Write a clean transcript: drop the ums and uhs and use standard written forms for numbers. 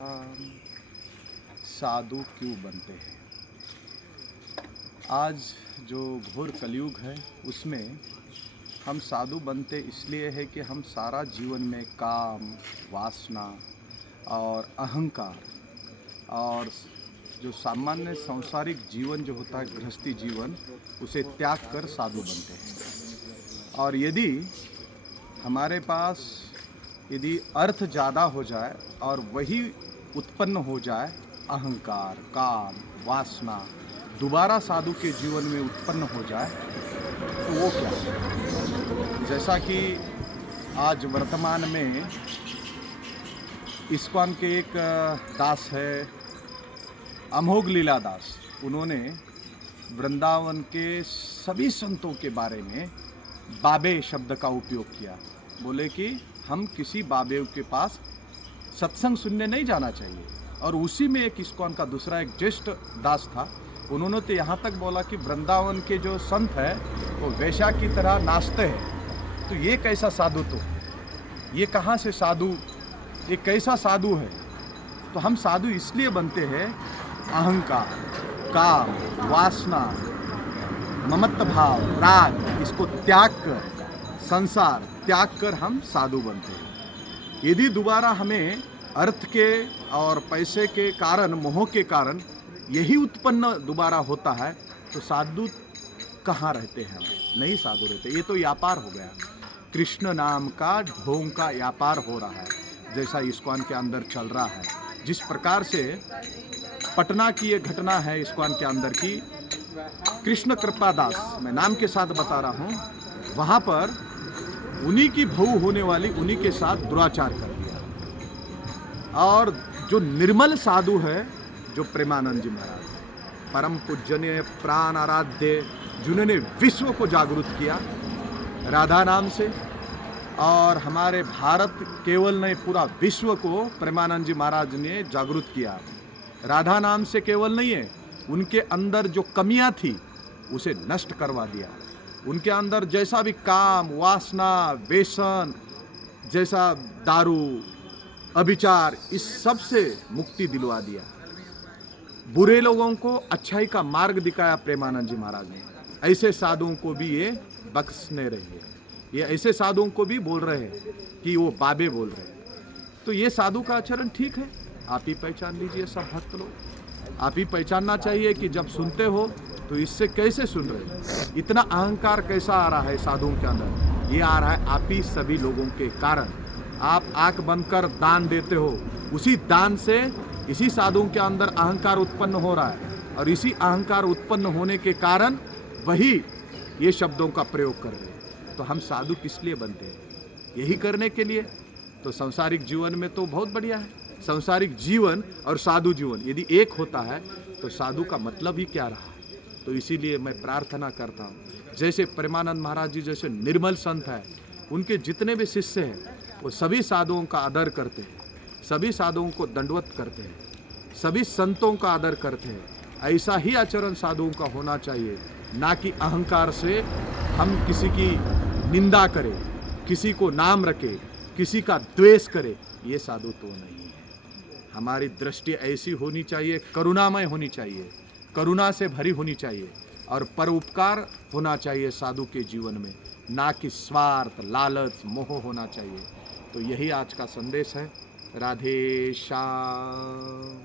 हम साधु क्यों बनते हैं? आज जो घोर कलयुग है उसमें हम साधु बनते इसलिए है कि हम सारा जीवन में काम, वासना और अहंकार और जो सामान्य सांसारिक जीवन जो होता है गृहस्थी जीवन, उसे त्याग कर साधु बनते हैं। और यदि हमारे पास यदि अर्थ ज़्यादा हो जाए और वही उत्पन्न हो जाए अहंकार, काम, वासना दोबारा साधु के जीवन में उत्पन्न हो जाए तो वो क्या है? जैसा कि आज वर्तमान में इस्कॉन के एक दास है अमोघ लीला दास, उन्होंने वृंदावन के सभी संतों के बारे में बाबे शब्द का उपयोग किया। बोले कि हम किसी बाबे के पास सत्संग सुनने नहीं जाना चाहिए। और उसी में एक इस्कॉन का दूसरा एक ज्येष्ठ दास था, उन्होंने तो यहाँ तक बोला कि वृंदावन के जो संत है वो वैश्या की तरह नाचते हैं, तो ये कैसा साधु, तो ये कहाँ से साधु, ये कैसा साधु है? तो हम साधु इसलिए बनते हैं अहंकार, काम, वासना, ममत्व भाव, राग, इसको त्याग कर, संसार त्याग कर हम साधु बनते हैं। यदि दोबारा हमें अर्थ के और पैसे के कारण, मोह के कारण यही उत्पन्न दोबारा होता है तो साधु कहाँ रहते हैं? हम नहीं साधु रहते। ये तो व्यापार हो गया, कृष्ण नाम का ढोंग का व्यापार हो रहा है, जैसा इस्कॉन के अंदर चल रहा है। जिस प्रकार से पटना की एक घटना है इस्कॉन के अंदर की, कृष्ण कृपा दास, मैं नाम के साथ बता रहा हूँ, वहाँ पर उन्हीं की बहू होने वाली उन्हीं के साथ दुराचार कर दिया। और जो निर्मल साधु है, जो प्रेमानंद जी महाराज, परम पूजनीय प्राण आराध्य, जिन्होंने विश्व को जागरूक किया राधा नाम से, और हमारे भारत केवल नहीं पूरा विश्व को प्रेमानंद जी महाराज ने जागरूक किया। राधा नाम से केवल नहीं है, उनके अंदर जो कमियां थी उसे नष्ट करवा दिया। उनके अंदर जैसा भी काम, वासना, व्यसन, जैसा दारू, अभिचार, इस सब से मुक्ति दिलवा दिया। बुरे लोगों को अच्छाई का मार्ग दिखाया प्रेमानंद जी महाराज ने। ऐसे साधुओं को भी ये बख्शने रहे हैं, ये ऐसे साधुओं को भी बोल रहे हैं कि वो बाबे बोल रहे हैं। तो ये साधु का आचरण ठीक है, आप ही पहचान लीजिए। सब भक्त लोग आप ही पहचानना चाहिए कि जब सुनते हो तो इससे कैसे सुन रहे हैं, इतना अहंकार कैसा आ रहा है साधुओं के अंदर? ये आ रहा है आप ही सभी लोगों के कारण। आप आंख बंद कर दान देते हो, उसी दान से इसी साधुओं के अंदर अहंकार उत्पन्न हो रहा है, और इसी अहंकार उत्पन्न होने के कारण वही ये शब्दों का प्रयोग कर रहे हैं। तो हम साधु किस लिए बनते हैं? यही करने के लिए। तो सांसारिक जीवन में तो बहुत बढ़िया है, सांसारिक जीवन और साधु जीवन यदि एक होता है तो साधु का मतलब ही क्या रहा? तो इसीलिए मैं प्रार्थना करता हूँ, जैसे प्रेमानंद महाराज जी जैसे निर्मल संत है, उनके जितने भी शिष्य हैं वो सभी साधुओं का आदर करते हैं, सभी साधुओं को दंडवत करते हैं, सभी संतों का आदर करते हैं। ऐसा ही आचरण साधुओं का होना चाहिए, ना कि अहंकार से हम किसी की निंदा करें, किसी को नाम रखें, किसी का द्वेष करें। ये साधु तो नहीं है। हमारी दृष्टि ऐसी होनी चाहिए, करुणामय होनी चाहिए, करुणा से भरी होनी चाहिए, और परोपकार होना चाहिए साधु के जीवन में, ना कि स्वार्थ, लालच, मोह होना चाहिए। तो यही आज का संदेश है। राधे श्याम।